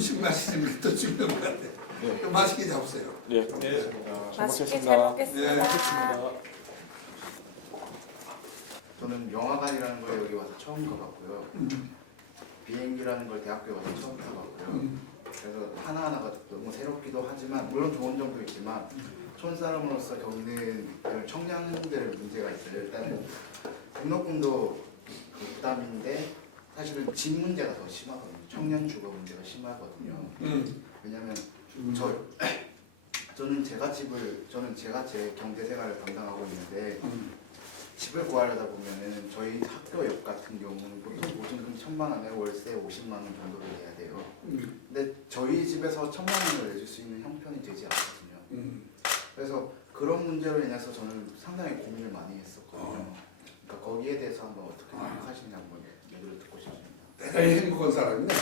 음식 맛있는 게 더 중요한 것 같아요. 네. 맛있게 잡으세요. 네. 네. 잘 맛있게 잘 먹겠습니다. 먹겠습니다. 네. 저는 영화관이라는 걸 여기 와서 처음 가봤고요. 비행기라는 걸 대학교에 와서 처음 타봤고요. 그래서 하나하나가 너무 새롭기도 하지만 물론 좋은 점도 있지만 촌사람으로서 겪는 그런 청년들 문제가 있어요. 일단은 등록금도 부담인데 사실은 집 문제가 더 심하거든요. 청년 주거 문제가 심하거든요. 왜냐하면 저는 제가 제 경제 생활을 담당하고 있는데 집을 구하려다 보면은 저희 학교 옆 같은 경우는 보통 보증금 1,000만 원에 월세 50만 원 정도를 내야 돼요. 근데 저희 집에서 1,000만 원을 내줄 수 있는 형편이 되지 않거든요. 그래서 그런 문제로 인해서 저는 상당히 고민을 많이 했었거든요. 그러니까 거기에 대해서 한번 어떻게 생각하시는지 한번 얘기를 듣고 싶습니다. 대단히 행복한 사람이네.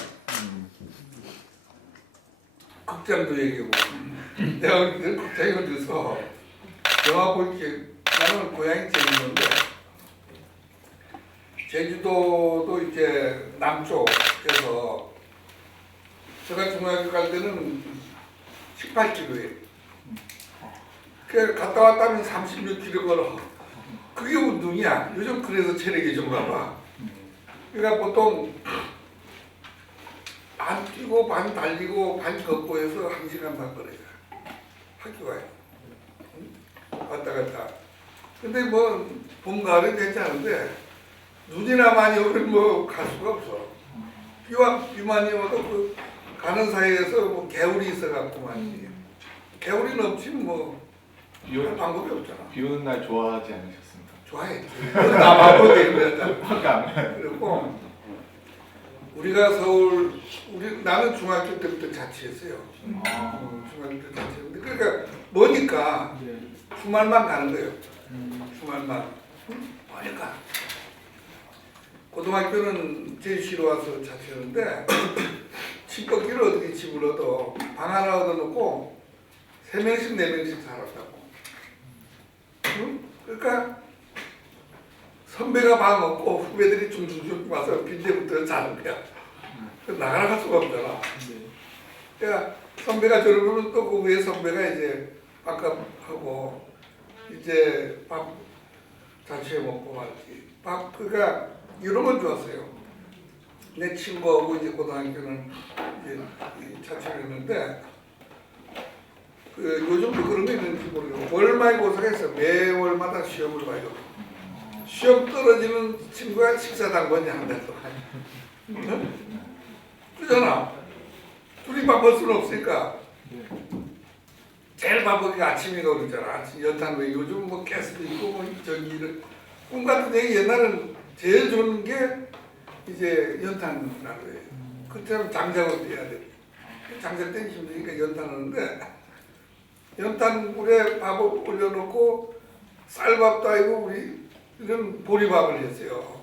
극장도 얘기하고 내가 늘 극장에 가서 영화 볼 게 나는 고향이 제주도인데 제주도도 이제 남쪽에서 제가 중학교 갈 때는 18km에 그 갔다 왔다면 36km 걸어. 그게 운동이야. 요즘 그래서 체력이 좀 가봐. 그러니까 보통 반 뛰고 반 달리고 반 걷고 해서 1시간 반 걸어요. 학교 가요. 왔다 갔다. 근데 뭐 봄, 가을은 괜찮은데 눈이나 많이 오면 뭐 갈 수가 없어. 비 많이 와도 그 가는 사이에서 뭐 개울이 있어갖고만 개울이 넘치 뭐 할 방법이 없잖아. 비 오는 날 좋아하지 않으셨습니까? 좋아해. 나하고 얘기했다. 그리고 우리가 나는 중학교 때부터 자취했어요. 중학교 때 자취했는데 그러니까 머니까 주말만 가는 거예요. 주말만. 머니까. 고등학교는 제주시로 와서 자취했는데 집밖기를 어떻게 집을 얻어 방 하나 얻어놓고 3명씩 4명씩 살았다고. 그러니까 선배가 방 없고 후배들이 중중중 와서 빈대부터 자는 거야. 나가라 갈 수가 없잖아. 그러니까 선배가 졸업하면 또 그 위에 선배가 이제 밥값하고 이제 밥 자취해 먹고 말지. 그러니까 이런 건 좋았어요. 내 친구하고 이제 고등학교는 이제 자취를 했는데 요즘도 그런 게 있는지 모르겠고 월말고사에서 매월마다 시험을 봐요. 시험 떨어지는 친구가 식사 당번이 한 달 동안. 그잖아. 둘이 바쁠 수는 없으니까. 제일 바쁜 게 아침이가 그러잖아. 아침 연탄 왜 요즘 뭐 가스도 있고 뭐 저기 이런 꿈 같은 얘기 옛날은 제일 좋은 게 이제 연탄이라고 해요. 그때는 장작으로 해야 돼. 장작 때는 힘드니까 연탄 하는데 연탄불에 밥을 올려놓고 쌀밥도 아니고 우리 이런 보리밥을 했어요.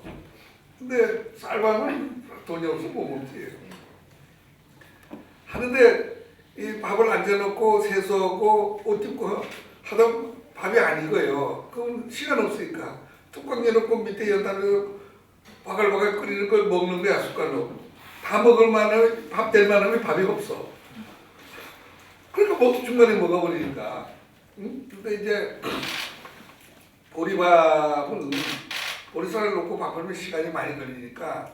근데 쌀밥은 돈이 없어 못 먹지. 하는데 이 밥을 앉아놓고 세수하고 옷 입고 하다 밥이 안 익어요. 그럼 시간 없으니까 뚜껑 열어놓고 밑에 연탄을 바글바글 끓이는 걸 먹는 거야 숟갈로. 다 먹을 만하면 밥 될 만하면 밥이 없어. 그러니까 중간에 먹어버리니까. 응? 근데 이제 보리밥은 보리쌀을 넣고 밥을 시간이 많이 걸리니까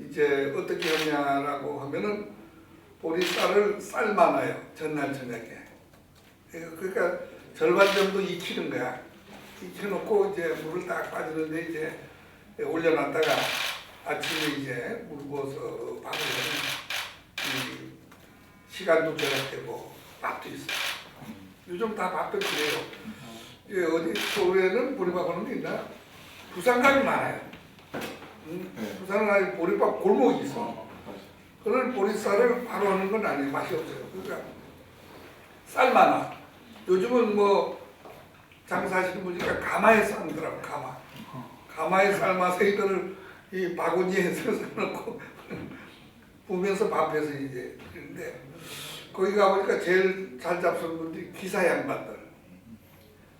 이제 어떻게 하냐라고 하면은 보리쌀을 삶아놔요. 전날 저녁에. 그러니까 절반 정도 익히는 거야. 익혀놓고 이제 물을 딱 빠지는데 이제 올려놨다가 아침에 이제 물 부어서 밥을 하면 시간도 절약되고 밥도 있어요. 요즘 다 밥도 그래요. 어디 서울에는 보리밥 하는 데 있나? 부산 가면 많아요. 부산은 아직 보리밥 골목이 있어. 그런 보리쌀을 바로 하는 건 아니에요. 맛이 없어요. 그러니까 삶아놔. 요즘은 뭐 장사하시는 분이니까 가마에 삶더라고. 가마에 삶아서 이거를 이 바구니에 썰어놓고 부으면서 밥해서 이제 그런데 거기 가보니까 제일 잘 잡수는 분들이 기사 양반들.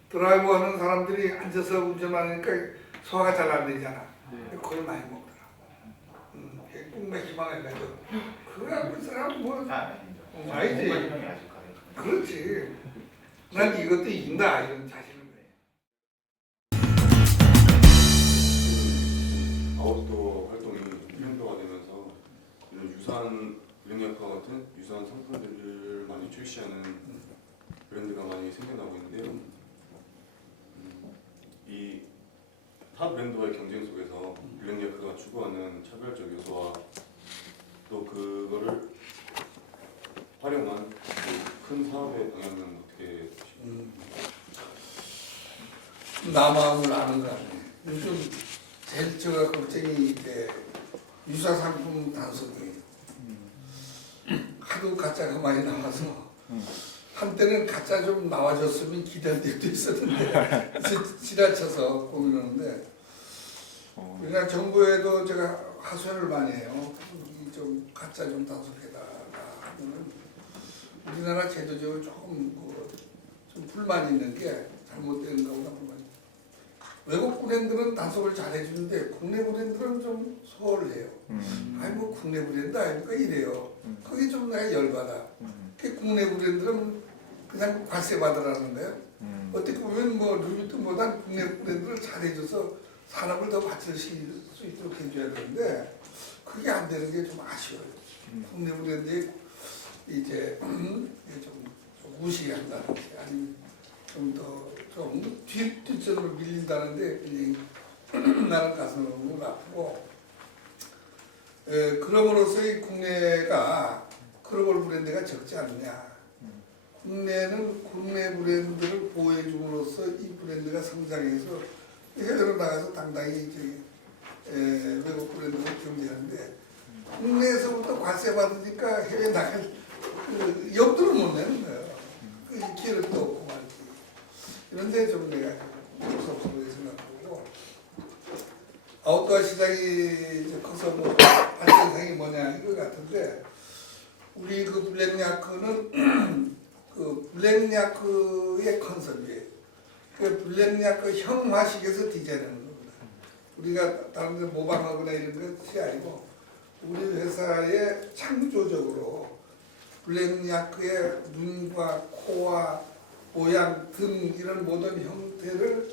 드라이브 하는 사람들이 앉아서 운전하니까 소화가 잘 안 되잖아. 그걸 많이 먹더라. 꿈과 희망을 가지고 그래갖고 이 사람 뭐 아닙니다. 아니지. 공간형이 아직 가요. 그렇지. 난 이것도 이긴다 이런 자신은 거예요. 아웃도어 활동이 현대화되면서 이런 유사한 블랙야카 같은 유사한 상품들을 많이 출시하는 브랜드가 많이 생겨나고 있는데요. 이 타 브랜드와의 경쟁 속에서 블랙야카가 추구하는 차별적 요소와 또 그거를 활용한 그 큰 사업의 방향은 어떻게 보십니까? 나 마음을 아는 거 아니에요. 요즘 제일 제가 걱정이 이제 유사 상품 단속이에요. 하도 가짜가 많이 나와서 한때는 가짜 좀 나와줬으면 기대할 때도 있었는데 지나쳐서 고민하는데 그러니까 정부에도 제가 하소연을 많이 해요. 이 좀 가짜 좀 단속해달라 하면은 우리나라 제도적으로 조금 좀 불만이 있는 게 잘못된 거보다 불만이. 외국 브랜드는 단속을 잘 해주는데 국내 브랜드는 좀 소홀해요. 아니 뭐 국내 브랜드 아닙니까 이래요. 그게 좀 내가 열받아. 그 국내 브랜드는 그냥 관세 받으라는 거예요. 어떻게 보면 뭐 루이비통보다 국내 브랜드를 잘 해줘서 산업을 더 발전시킬 수 있도록 해줘야 되는데 그게 안 되는 게 좀 아쉬워요. 국내 브랜드에 이제 좀 무시한다든지 아니면 좀 뒷전으로 밀린다는데 나는 가슴이 너무 아프고 그럼으로써 이 국내가 글로벌 브랜드가 적지 않느냐. 국내는 국내 브랜드를 보호해 줌으로써 이 브랜드가 성장해서 해외로 나가서 당당히 외국 브랜드를 경쟁하는데 국내에서부터 관세 받으니까 해외 나갈 그 염두를 못 내는 거예요. 그 기회를 또 없고 말이지. 이런데 좀 내가 섭섭하게 생각하고 아웃도어 시장이 커서 뭐 발전상이 뭐냐 이거 같은데 우리 그 블랙야크는 그 블랙야크의 컨셉이에요. 그 블랙야크 형화식에서 디자인하는 겁니다. 우리가 다른 데 모방하거나 이런 것이 아니고 우리 회사의 창조적으로 블랙야크의 눈과 코와 모양 등 이런 모든 형태를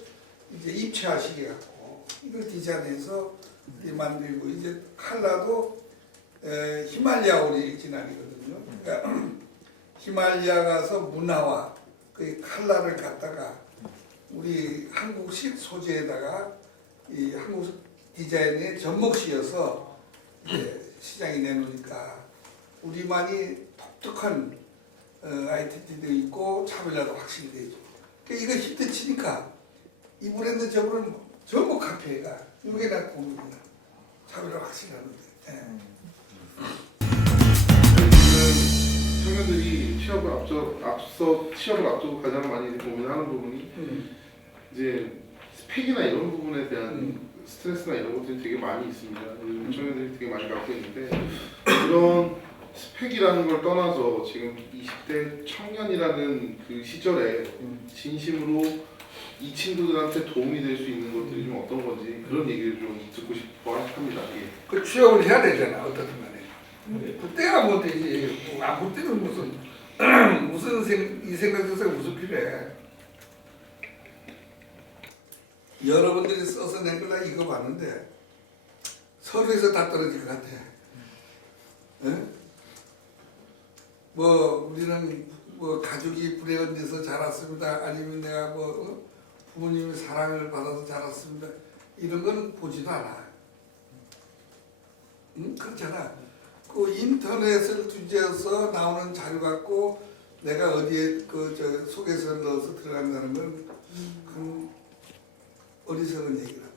이제 입체화시켜 갖고 이걸 디자인해서 만들고 이제 컬러도 히말리아 오리지널이거든요. 그러니까 히말리아 가서 문화와 그 컬러를 갖다가 우리 한국식 소재에다가 이 한국 디자인에 접목시켜서 이제 시장에 내놓으니까 우리만이 독특한 아이덴티티도 있고 차별화도 확실히 되죠. 그러니까 이거 히트 치니까 이 브랜드 저 브랜드 전부 카페가 여기나 공유구나 차별화 확실히 하는데. 지금 청년들이 앞서 취업을 앞두고 가장 많이 고민하는 부분이 이제 스펙이나 이런 부분에 대한 스트레스나 이런 것들이 되게 많이 있습니다. 요즘 청년들이 되게 많이 갖고 있는데 이런 스펙이라는 걸 떠나서 지금 20대 청년이라는 그 시절에 진심으로 이 친구들한테 도움이 될 수 있는 것들이 좀 어떤 건지 그런 얘기를 좀 듣고 싶어 합니다. 예. 그 취업을 해야 되잖아 어떻든 간에. 그때야 뭐 되지. 그때는 무슨 이 생각에서 무슨 필요해. 여러분들이 써서 낸 걸 나 이거 봤는데 서류에서 다 떨어질 것 같아. 예? 뭐 우리는 뭐 가족이 불행한 데서 자랐습니다. 아니면 내가 뭐 부모님의 사랑을 받아서 자랐습니다. 이런 건 보지도 않아. 응? 그렇잖아. 그 인터넷을 뒤져서 나오는 자료 갖고 내가 어디에 저 속에서 넣어서 들어간다는 건 그 어리석은 얘기라고.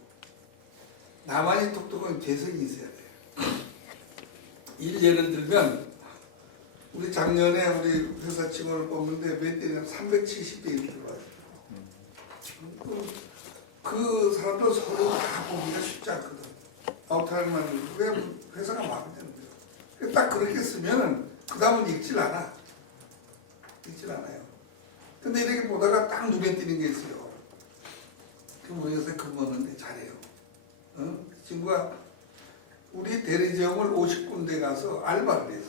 나만이 똑똑한 개성이 있어야 돼. 예를 들면 우리 작년에 우리 회사 직원을 뽑는데 몇 대냐 370대 들어와요. 그 사람도 서로 다 보기가 쉽지 않거든. 아웃타임을 만들고 왜 회사가 마음에 드는 거야. 딱 그렇게 쓰면은 그 다음은 읽질 않아. 읽질 않아요. 근데 이렇게 보다가 딱 눈에 띄는 게 있어요. 그 모여서 근무하는데 잘해요. 그 친구가 우리 대리점을 50군데 가서 알바를 해서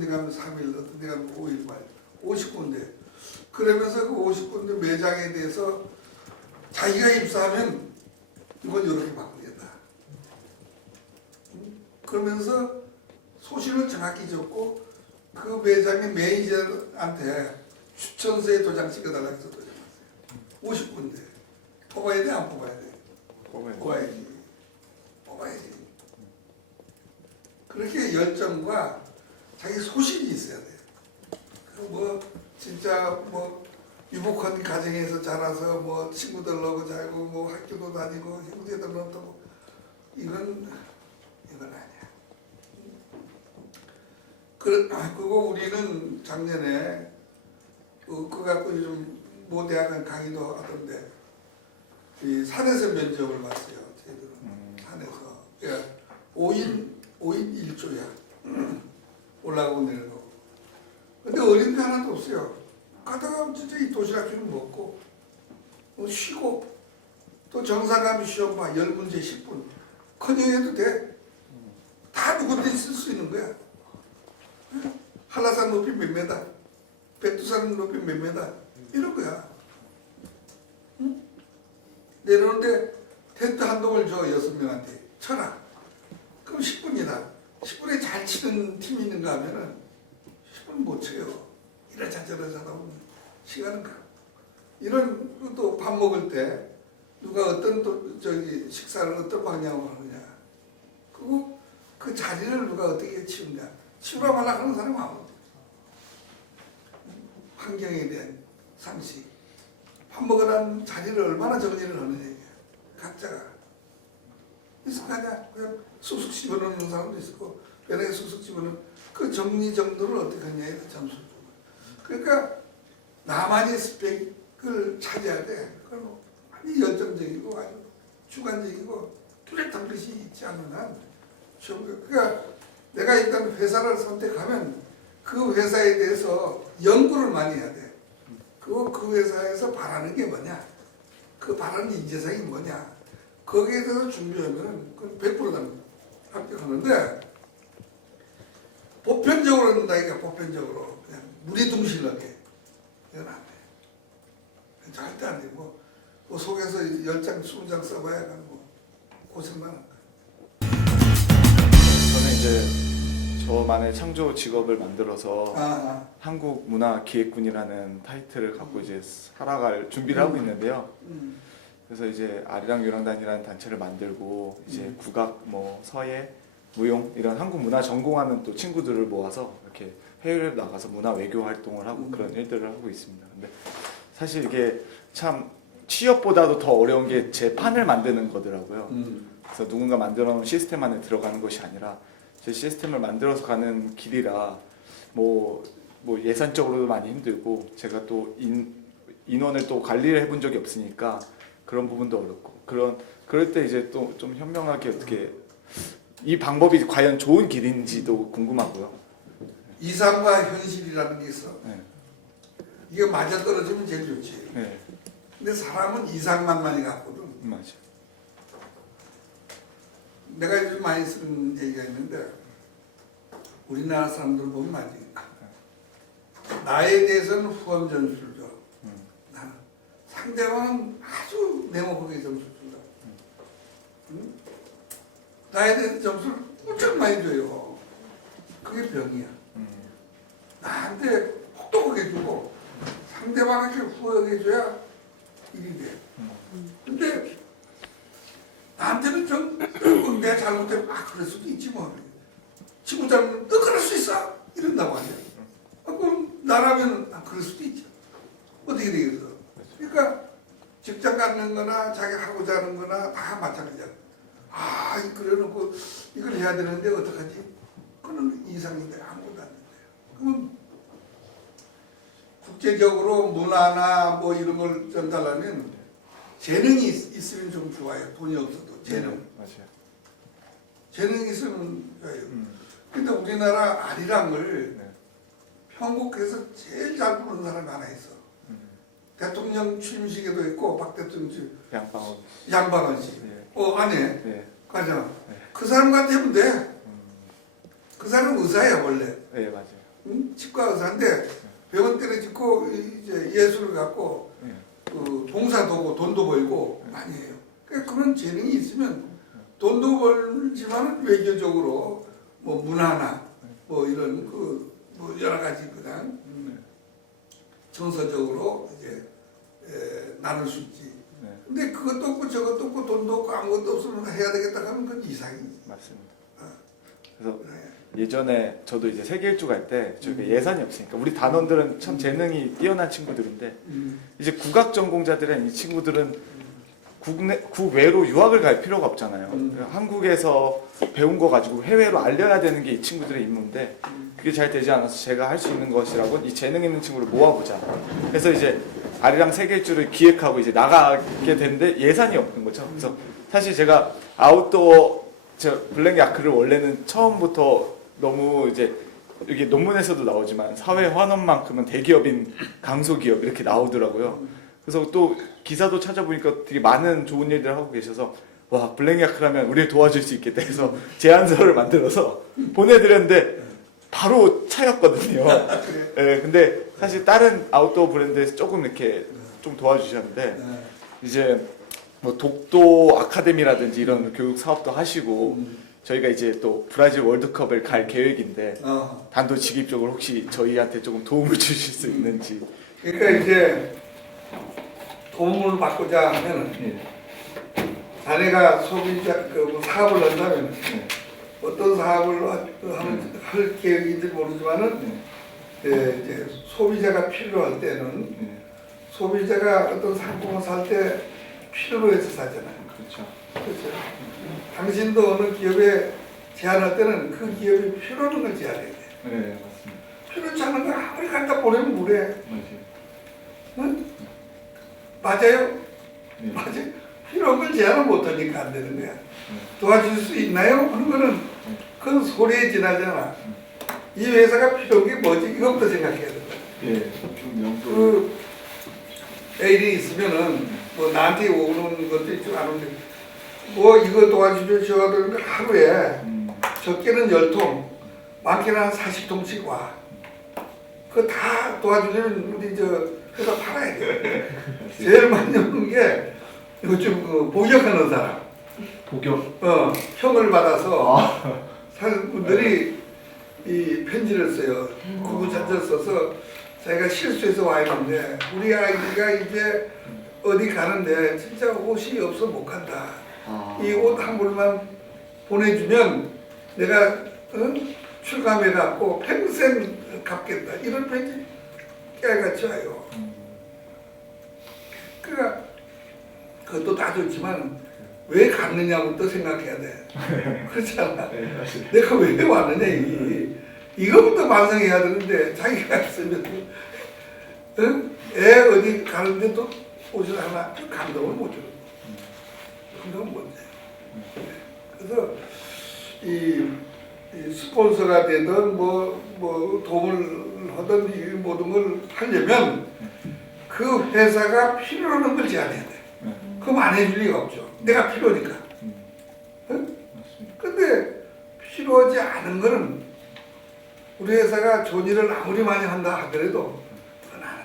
어떤 데 가면 3일, 어떤 데 가면 5일 말 50군데. 그러면서 그 50군데 매장에 대해서 자기가 입사하면 이건 이렇게 바꾸겠다. 그러면서 소신을 정확히 적고 그 매장의 매니저한테 추천서에 도장 찍어달라고 해서 도장했어요. 50군데. 뽑아야 돼? 안 뽑아야 돼? 뽑아야지. 뽑아야지. 그렇게 열정과 자기 소신이 있어야 돼. 뭐 진짜 뭐 유복한 가정에서 자라서 뭐 친구들하고 자고 뭐 학교도 다니고 형제들하고 또 이건 아니야. 그리고 우리는 작년에 그거 갖고 요즘 모 대학은 강의도 하던데 이 산에서 면접을 봤어요. 저희들은 산에서. 그러니까 5인 1조야. 올라가고 내려가고. 근데 어린 게 하나도 없어요. 가다가 진짜 이 도시락 좀 먹고 쉬고 또 정상 가면 시험 봐. 10문제 10분. 커녕 해도 돼. 다 누구든지 쓸 수 있는 거야. 한라산 높이 몇 메다, 백두산 높이 몇 메다 이런 거야. 응? 내려오는데 텐트 한 동을 줘 6명한테 쳐라. 그럼 10분이다. 10분에 잘 치는 팀이 있는가 하면은 10분 못 쳐요. 이래저래 하다 보면 시간은 가. 이런 또 밥 먹을 때 누가 어떤 또 저기 식사를 어떤 방향으로 하느냐. 그리고 그 자리를 누가 어떻게 치운가. 치우라 말라 하는 사람은 아무도. 환경에 대한 상식. 밥 먹으라는 자리를 얼마나 정리를 하느냐. 각자가. 있을 거 아니야. 그냥 쑥쑥 집어넣는 사람도 있었고, 변하게 쑥쑥 집어넣는 그 정리 정도를 어떻게 하냐에 점수를 주고. 그러니까 나만의 스펙을 찾아야 돼. 그건 아주 열정적이고 아주 주관적이고 뚜렷한 것이 있지 않는 한 그러니까 내가 일단 회사를 선택하면 그 회사에 대해서 연구를 많이 해야 돼. 그 회사에서 바라는 게 뭐냐? 그 바라는 인재상이 뭐냐? 거기에 대해서 준비하면 그건 100% 합격하는데 보편적으로 한다니까 보편적으로 그냥 무리둥실하게 이건 안 돼. 절대 안 돼. 뭐 속에서 10장, 20장 써봐야 뭐 고생만 한 거야. 저는 이제 저만의 창조 직업을 만들어서 한국문화기획군이라는 타이틀을 갖고 이제 살아갈 준비를 하고 있는데요. 그래서 이제 아리랑 유랑단이라는 단체를 만들고 이제 국악, 뭐 서예, 무용 이런 한국 문화 전공하는 또 친구들을 모아서 이렇게 해외를 나가서 문화 외교 활동을 하고 그런 일들을 하고 있습니다. 근데 사실 이게 참 취업보다도 더 어려운 게 제 판을 만드는 거더라고요. 그래서 누군가 만들어 놓은 시스템 안에 들어가는 것이 아니라 제 시스템을 만들어서 가는 길이라 뭐 예산적으로도 많이 힘들고 제가 또 인원을 또 관리를 해본 적이 없으니까 그런 부분도 어렵고 그럴 때 이제 또 좀 현명하게 어떻게 이 방법이 과연 좋은 길인지도 궁금하고요. 이상과 현실이라는 게 있어. 네. 이게 맞아 떨어지면 제일 좋지. 네. 근데 사람은 이상만 많이 갖거든. 맞아. 내가 요즘 많이 쓰는 얘기가 있는데 우리나라 사람들 보면 많이 나에 대해서는 후원 점수를 줘. 나는 상대방은 아주 냉혹하게 점수를 준다. 응? 나에 대해서 점수를 엄청 많이 줘요. 그게 병이야. 나한테 혹독하게 주고 상대방한테 후하게 줘야 일이 돼. 근데 나한테는 좀 내가 잘못되면 그럴 수도 있지 뭐. 친구 잘못하면 너 그럴 수 있어 이런다고 하냐. 그럼 나라면 그럴 수도 있죠. 어떻게 되겠어. 그러니까 직장 갖는 거나 자기 하고자 하는 거나 다 마찬가지야. 그래놓고 이걸 해야 되는데 어떡하지? 그건 이상인데 아무것도 안 된대요. 그러면 국제적으로 문화나 뭐 이런 걸 전달하면 재능이 있으면 좀 좋아요. 돈이 없어도 재능. 맞아요. 재능이 있으면 좋아요. 근데 우리나라 아리랑을 네. 편곡해서 제일 잘 부르는 사람이 하나 있어. 대통령 취임식에도 있고 박 대통령 양방원 씨. 네. 아내. 네. 맞아. 네. 그 사람 같으면 돼. 그 사람은 의사야 원래. 네, 맞아요. 치과 의사인데 병원 때려짓고 이제 예술을 갖고 네. 그 봉사도 하고 돈도 벌고 많이 해요. 그러니까 그런 재능이 있으면 돈도 벌지만 외교적으로 뭐 문화나 뭐 이런 그 뭐 여러 가지 그냥 정서적으로 이제 나눌 수 있지. 네. 근데 그것도 없고 저것도 없고 돈도 없고 아무것도 없으면 해야 되겠다 하면 그건 이상이지. 맞습니다. 어. 그래서 네. 예전에 저도 이제 세계 일주 갈 때 저희가 예산이 없으니까 우리 단원들은 참 재능이 뛰어난 친구들인데 이제 국악 전공자들은 이 친구들은 국외로 유학을 갈 필요가 없잖아요. 한국에서 배운 거 가지고 해외로 알려야 되는 게 이 친구들의 임무인데 그게 잘 되지 않아서 제가 할 수 있는 것이라고 이 재능 있는 친구를 모아보자. 그래서 이제 아리랑 세계 일주를 기획하고 이제 나가게 됐는데 예산이 없는 거죠. 그래서 사실 제가 아웃도어 블랙 야크를 원래는 처음부터 너무 이제 이게 논문에서도 나오지만 사회 환원만큼은 대기업인 강소기업 이렇게 나오더라고요. 그래서 또 기사도 찾아보니까 되게 많은 좋은 일들을 하고 계셔서 와 블랙 야크라면 우리를 도와줄 수 있겠다 해서 제안서를 만들어서 보내드렸는데 바로 차였거든요. 네, 근데 사실 다른 아웃도어 브랜드에서 조금 이렇게 좀 도와주셨는데 이제 뭐 독도 아카데미라든지 이런 교육 사업도 하시고 저희가 이제 또 브라질 월드컵을 갈 계획인데 단도직입적으로 혹시 저희한테 조금 도움을 주실 수 있는지. 그러니까 이제 도움을 받고자 하면 자네가 소비자 그 사업을 한다면 어떤 사업을 할 계획인지 모르지만은 이제 소비자가 필요할 때는 소비자가 어떤 상품을 살 때 필요로 해서 사잖아요. 그렇죠. 그렇죠. 당신도 어느 기업에 제안할 때는 그 기업이 필요한 걸 제안해야 돼. 네 맞습니다. 필요치 않은 걸 아무리 갖다 보내면 뭐래? 맞아요. 응? 맞아요? 네. 맞아요. 필요한 걸 제안을 못하니까 안 되는 거야. 도와줄 수 있나요? 그런 거는 그건 소리에 지나잖아. 이 회사가 필요한 게 뭐지? 이것부터 생각해야 된다. 예, 좀 명도. 그 일이 있으면은 뭐 나한테 오는 것도 있고 안 오는데 뭐 이거 도와주셔야 되는 거 하루에 적게는 10통, 많게는 한 40통씩 와. 그거 다 도와주려면 우리 저 회사 팔아야 돼. 제일 많이 오는 게 요즘 그 복역하는 사람. 복역. 형을 받아서 사는 분들이 이 편지를 써요. 구구절절 써서 자기가 실수해서 와 있는데 우리 아이가 이제 어디 가는데 진짜 옷이 없어 못 간다. 이 옷 한 벌만 보내주면 내가 출감해 갖고 평생 갚겠다. 이런 편지 깨알같이 와요. 그러니까 그것도 다 좋지만 왜 갔느냐부터 생각해야 돼. 그렇잖아. 내가 왜 왔느냐 이거부터 반성해야 되는데 자기가 있으면 애 어디 가는데도 옷을 하나 감동을 못 주는 감동은 뭔데. 그래서 이 스폰서가 되든 뭐 도움을 하든 이 모든 걸 하려면 그 회사가 필요한 걸 제안해야 돼. 그럼 안 해줄 리가 없죠. 내가 필요하니까. 근데 필요하지 않은 거는 우리 회사가 좋은 일을 아무리 많이 한다 하더라도 그건 안 한다.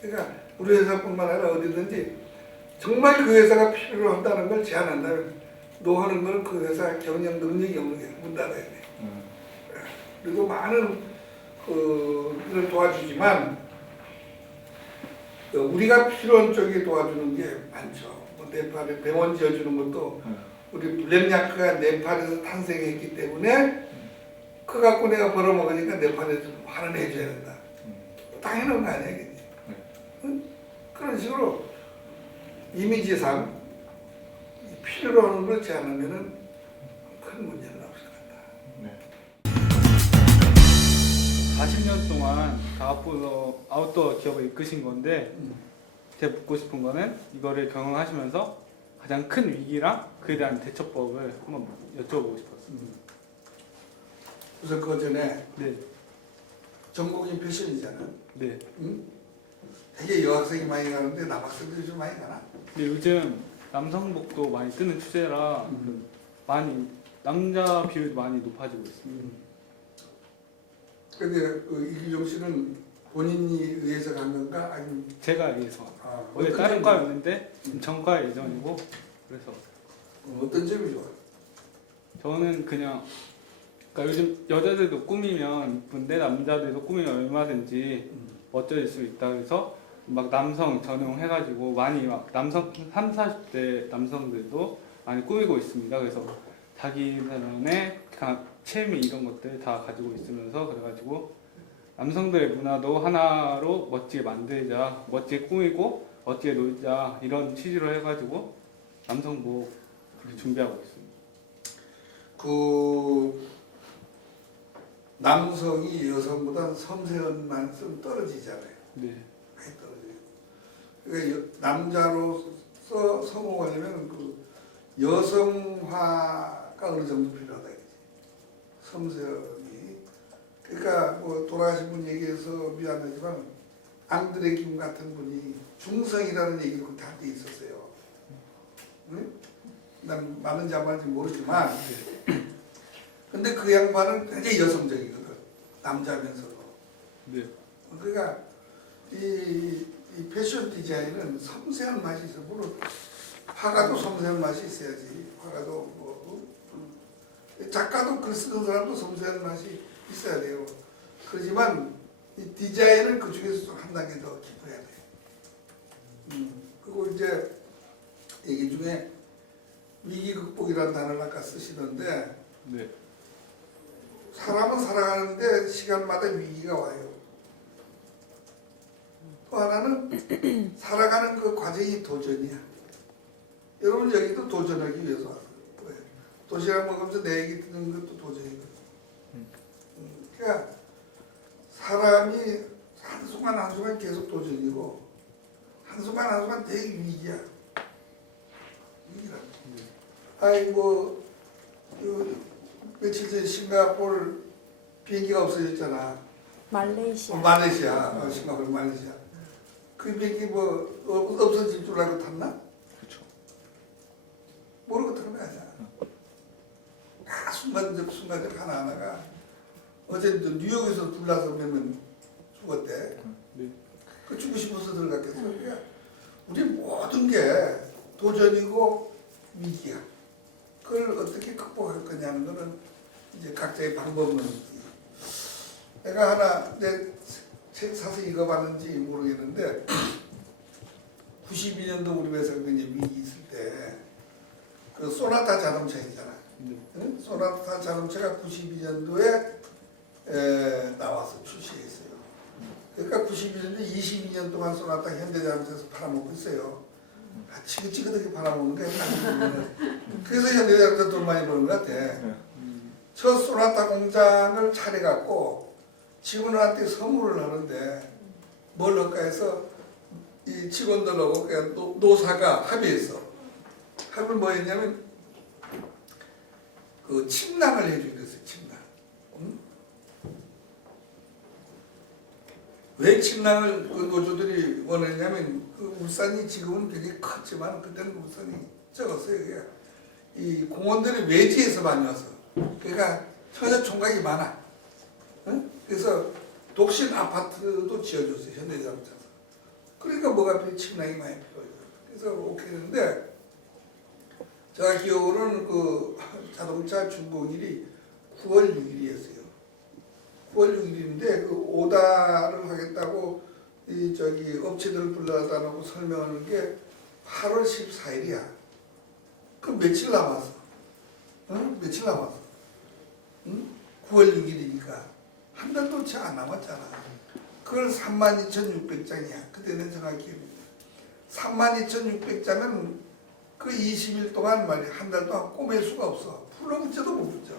그러니까 우리 회사뿐만 아니라 어디든지 정말 그 회사가 필요로 한다는 걸 제안한다면 너 하는 건 그 회사 경영 능력이 없는 게 문 닫아야 돼. 그리고 많은 일을 도와주지만 우리가 필요한 쪽에 도와주는 게 많죠. 뭐 네팔에 병원 지어주는 것도 우리 블랙야크가 네팔에서 탄생했기 때문에 그거 갖고 내가 벌어먹으니까 네팔에서 하나는 해줘야 된다. 당연한 거 아니야, 그지? 응? 그런 식으로 이미지상 필요로 하는 걸 제안하면은 큰 문제는 없을 것 같다. 40년 동안 아웃도어 기업을 이끄신 건데 제가 묻고 싶은 거는 이거를 경영하시면서 가장 큰 위기랑 그에 대한 대처법을 한번 여쭤보고 싶었어요. 우선 그 전에 네, 전공이 패션이잖아. 네. 응? 되게 여학생이 많이 가는데 남학생들이 좀 많이 가나? 근데 요즘 남성복도 많이 뜨는 추세라 많이 남자 비율도 많이 높아지고 있습니다. 근데 그 이규정 씨는 본인이 의해서 간 건가? 아니면 제가 위해서 원래 어떤 다른 점이- 과였는데 지금 전과 예정이고 그래서 어떤 점이 좋아요? 저는 그냥 그러니까 요즘 여자들도 꾸미면 이쁜데 남자들도 꾸미면 얼마든지 멋져질 수 있다 그래서 막 남성 전용 해가지고 많이 막 남성 3, 40대 남성들도 많이 꾸미고 있습니다. 그래서 자기만의 취미 이런 것들 다 가지고 있으면서 그래가지고 남성들의 문화도 하나로 멋지게 만들자, 멋지게 꾸미고 멋지게 놀자 이런 취지로 해가지고 남성복 그렇게 준비하고 있습니다. 그 남성이 여성보다 섬세한 만큼 떨어지잖아요. 네, 많이 떨어져요. 그러니까 남자로서 성공하려면 그 여성화가 어느 정도 필요하다 이거지. 섬세함이. 그러니까 뭐 돌아가신 분 얘기해서 미안하지만 앙드레 김 같은 분이 중성이라는 얘기도 그때 한때 있었어요. 응? 난 맞는지 안 맞는지 모르지만 근데 그 양반은 굉장히 여성적이거든. 남자면서도. 네, 그러니까 이 패션 디자인은 섬세한 맛이 있어. 물론 화가도 섬세한 맛이 있어야지. 화가도 뭐 작가도 글 쓰는 사람도 섬세한 맛이 있어야 돼요. 그렇지만 이 디자인은 그 중에서 좀 한 단계 더 깊어야 돼. 그리고 이제 얘기 중에 위기 극복이라는 단어를 아까 쓰시던데 네, 사람은 살아가는데 시간마다 위기가 와요. 또 하나는 살아가는 그 과정이 도전이야. 여러분 여기도 도전하기 위해서 왔어요. 왜? 도시락 먹으면서 내 얘기 듣는 것도 도전이거든. 그러니까 사람이 한순간 한순간 계속 도전이고 한순간 한순간 되게 위기야. 위기라. 아이 뭐 며칠 전에 싱가포르 비행기가 없어졌잖아. 말레이시아. 말레이시아, 싱가포르 말레이시아. 그 비행기 뭐 없어질 줄 알고 탔나? 그렇죠. 모르고 타는 거 아니야. 다 순간적 하나하나가 어제 뉴욕에서 불나서 몇 죽었대. 네. 그 죽고 싶어서 들어갔겠어. 그러니까 우리 모든 게 도전이고 위기야. 그걸 어떻게 극복할 거냐는 거는 이제 각자의 방법은 내가 하나 내 책 사서 읽어봤는지 모르겠는데 92년도 우리 회사가 이제 위기 있을 때 그 소나타 자동차 있잖아. 응? 소나타 자동차가 92년도에 나와서 출시했어요. 그러니까 92년도에 22년 동안 소나타 현대자동차에서 팔아먹고 있어요. 지긋지긋하게 팔아먹는 게 그래서 현대자동차 돈 많이 버는 것 같아. 저 소나타 공장을 차려갖고 직원들한테 선물을 하는데 뭘 할까 해서 이 직원들하고 그냥 노사가 합의했어. 합의를 뭐 했냐면 그 침낭을 해주기로 했어요. 침낭. 응? 왜 침낭을 그 노조들이 원했냐면 그 울산이 지금은 굉장히 컸지만 그때는 울산이 적었어요. 그러니까 이 공원들이 외지에서 많이 와서 그러니까 현재 총각이 많아. 응? 그래서 독신 아파트도 지어줬어요. 현대자동차에서. 그러니까 뭐가 필요? 침낭이 많이 필요해요. 그래서 오케이 했는데 제가 기억으로는 그 자동차 준공일이 9월 6일이었어요. 9월 6일인데 그 오다를 하겠다고 이 저기 업체들을 불러다 놓고 설명하는 게 8월 14일이야. 그럼 며칠 남았어? 응? 며칠 남았어? 응? 9월 6일이니까 한 달도 채 안 남았잖아. 그걸 32,600장이야. 그때는 정확히 32,600장은 그 20일 동안 말이야. 한 달 동안 꼬맬 수가 없어. 풀어붙여도 못 붙여.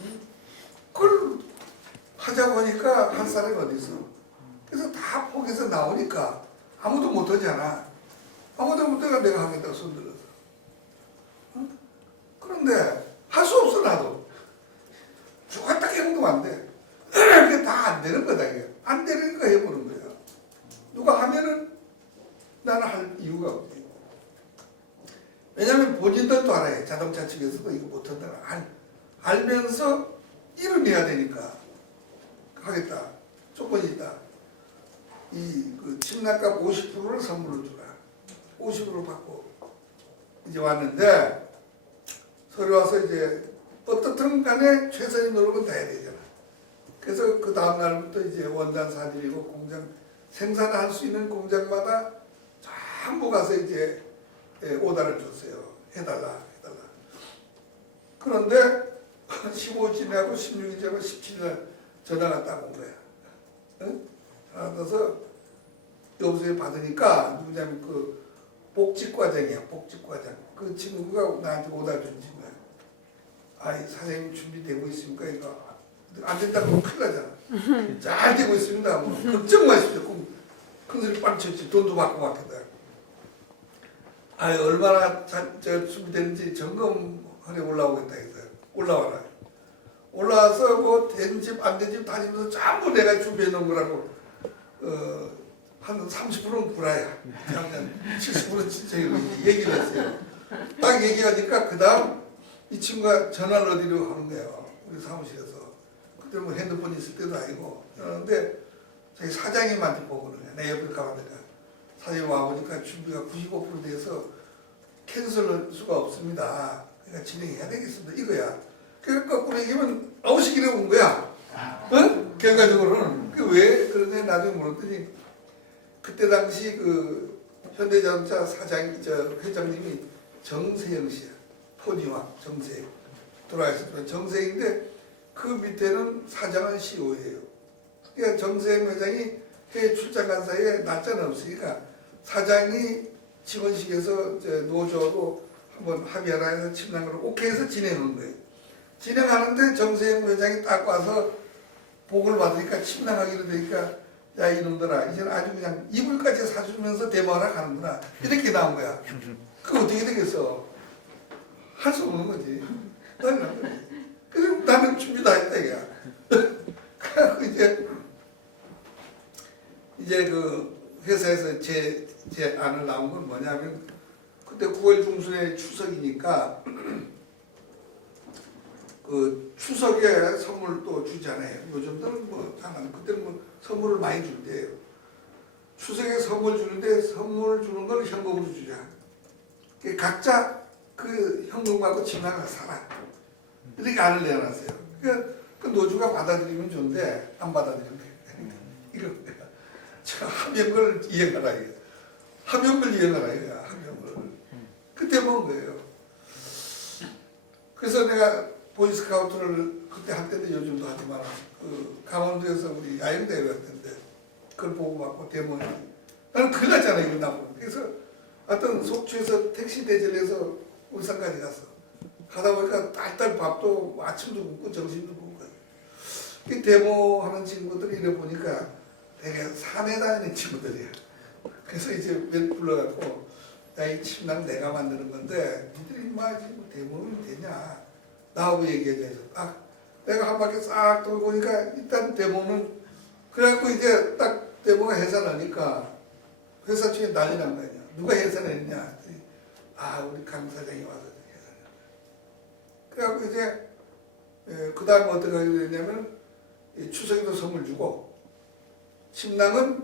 응? 그걸 하자고 하니까 할 사람이 어디 있어? 그래서 다 포기해서 나오니까 아무도 못 하잖아. 아무도 못 하니까 내가 하겠다고 손들어서. 응? 그런데 할 수 없어 나도. 죽었다 해보도 안 돼. 그게 다 안 되는 거다 이게. 안 되니까 해보는 거야. 누가 하면은 나는 할 이유가 없지. 왜냐면 본인들도 알아요. 자동차 측에서도 이거 못한다. 알면서 이뤄내야 되니까. 하겠다. 조건이 있다. 그 침낭값 50%를 선물로 주라. 50% 받고 이제 왔는데 서울에 와서 이제 어떻든 간에 최선의 노력은 다 해야 되잖아. 그래서 그 다음 날부터 이제 원단 사들이고 공장 생산할 수 있는 공장마다 전부 가서 이제 오다를 줬어요. 해달라. 그런데 15일 지나고 16일 지나고 17일 전화가 딱 온 거야. 응? 그래서 여보세요 받으니까 누구냐면 그 복직과장이야. 복직과장. 그 친구가 나한테 오다 준 친구야. 아이 사장님 준비되고 있습니까? 이거 안 된다고 하면 큰일 나잖아. 잘 되고 있습니다. 뭐 걱정 마십시오. 큰 소리 빵 쳤지. 돈도 받고 받겠다. 아이 얼마나 저 준비되는지 점검하려 올라오겠다 했어요. 올라와라. 올라와서 뭐 된 집 안 된 집 다니면서 전부 내가 준비해 놓은 거라고 한 30%는 구라야. 70%는 진짜 얘기를 했어요. 딱 얘기하니까 그 다음 이 친구가 전화를 어디로 하는 거예요. 우리 사무실에서. 그때 뭐 핸드폰이 있을 때도 아니고. 그러는데 저희 사장님한테 보고 그러네. 내 옆에 가보니까 사장님 와보니까 준비가 95% 돼서 캔슬할 수가 없습니다. 그러니까 진행해야 되겠습니다. 이거야. 그러니까 거꾸로 얘기하면 아웃시키려 온 거야. 어? 결과적으로는. 왜 그런데 나중에 물었더니 그때 당시 그 현대자동차 회장님이 정세영 씨야. 포니와 정세영. 돌아가셨던 정세영인데 그 밑에는 사장은 CEO예요. 그러니까 정세영 회장이 해외 출장 간 사이에 날짜는 없으니까 사장이 직원식에서 노조하고 한번 합의하라 해서 침낭을 오케이 해서 진행하는 거예요. 진행하는데 정세영 회장이 딱 와서 복을 받으니까 침낭하기로 되니까 야 이놈들아 이제는 아주 그냥 이불까지 사주면서 대모하라 가는구나 이렇게 나온 거야. 그거 어떻게 되겠어? 할 수 없는 거지. 그래서 나는 준비 다 했다 이거야. 그래서 이제 그 회사에서 제 안을 나온 건 뭐냐면 그때 9월 중순에 추석이니까 그 추석에 선물도 주잖아요. 요즘들은 뭐 그때는 뭐 선물을 많이 준대요. 추석에 선물 주는데 선물 주는 걸 현금으로 주자. 각자 그 현금 갖고 침낭을 사라. 이렇게 안을 내놨어요. 그 노조가 받아들이면 좋은데 안 받아들이면 이거 제가 함영을 이행하라 이거. 함영을 이행하라 이거. 함영을. 그때 본 거예요. 그래서 내가 보이스카우트를 그때 할 때도 요즘도 하지만 그 강원도에서 우리 야영대회 갔는데 그걸 보고 받고 대모니 나는 큰일 났잖아 이거 나보고. 그래서 어떤 속초에서 택시 대절해서 울산까지 갔어. 가다 보니까 딸딸 밥도 아침도 굶고 점심도 굶고 이 데모하는 친구들이 이래 보니까 되게 산에 다니는 친구들이야. 그래서 이제 불러갖고 야 이 침낭 내가 만드는 건데 니들이 인마 지금 데모는 되냐 나하고 얘기하자 해서 딱 내가 한 바퀴 싹 돌고 보니까 일단 데모는 그래갖고 이제 딱 데모가 해산하니까 회사 측에 난리 난 거 아니야. 누가 해산했냐? 아 우리 강 사장이 와서 해산했다. 그래갖고 이제 그 다음에 어떻게 하게 됐냐면 추석에도 선물 주고 침낭은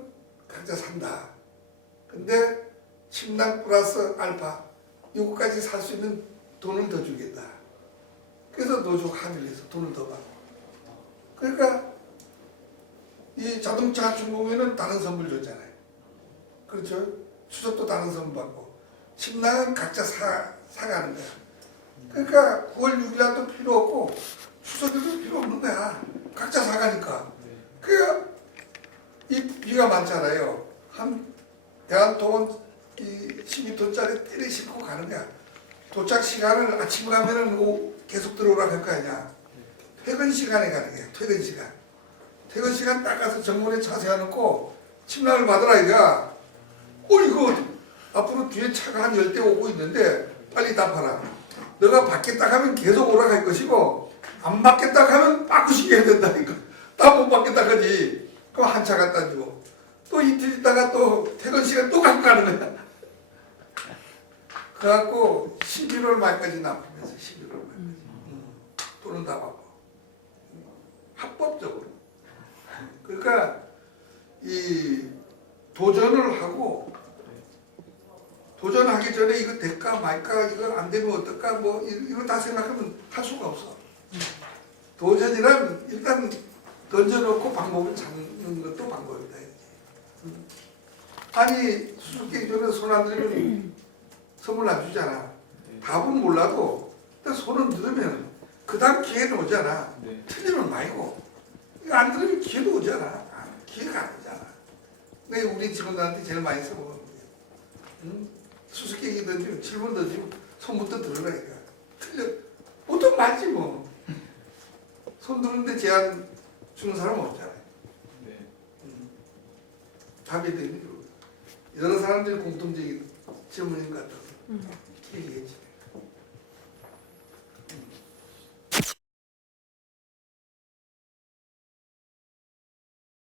각자 산다. 근데 침낭 플러스 알파 이거까지 살 수 있는 돈을 더 주겠다. 그래서 노조 합의를 해서 돈을 더 받고. 그러니까 이 자동차 중공에는 다른 선물 줬잖아요. 그렇죠? 추석도 다른 선물 받고 침낭은 각자 사가는 거야. 그러니까 9월 6일 날도 필요 없고 추석에도 필요 없는 거야. 각자 사가니까. 그러니까 이 비가 많잖아요. 한 대한통운 이 12톤짜리 띠를 싣고 가는 거야. 도착 시간을 아침에 가면은 계속 들어오라고 할 거 아니야. 퇴근 시간에 가는 거야. 퇴근 시간. 퇴근 시간 딱 가서 정문에 차 세워놓고 침낭을 받으라 이거야. 이거 앞으로 뒤에 차가 한 10대 오고 있는데 빨리 답하라. 너가 받겠다 하면 계속 오라갈 것이고 안 받겠다 하면 바꾸시게 해야 된다니까. 딱 못 받겠다 하지. 그럼 한 차 갖다 주고 또 이틀 있다가 또 퇴근 시간 또 갖고 가는 거야. 그래갖고 11월 말까지 납품해서 11월 말까지. 돈은 다 받고. 합법적으로. 도전을 하고 도전하기 전에 이거 될까 말까 이거 안 되면 어떨까 뭐 이거 다 생각하면 할 수가 없어. 도전이란 일단 던져놓고 방법을 찾는 것도 방법이다. 아니 수수께끼 전에 손 안 들면 선물 안 주잖아. 답은 몰라도 일단 손을 들으면 그 다음 기회는 오잖아. 네. 틀리면 말고 이거 안 들으면 기회도 오잖아. 기회가 안 오잖아. 근데 우리 직원들한테 제일 많이 써먹는 거예요. 응? 수수께끼 던지고 질문 던지고 손부터 들으라니까. 틀려. 보통 맞지 뭐. 손 드는데 제한 주는 사람은 없잖아요. 네. 답이 되는 거. 여러 사람들이 공통적인 질문인 것 같아서 얘기했지.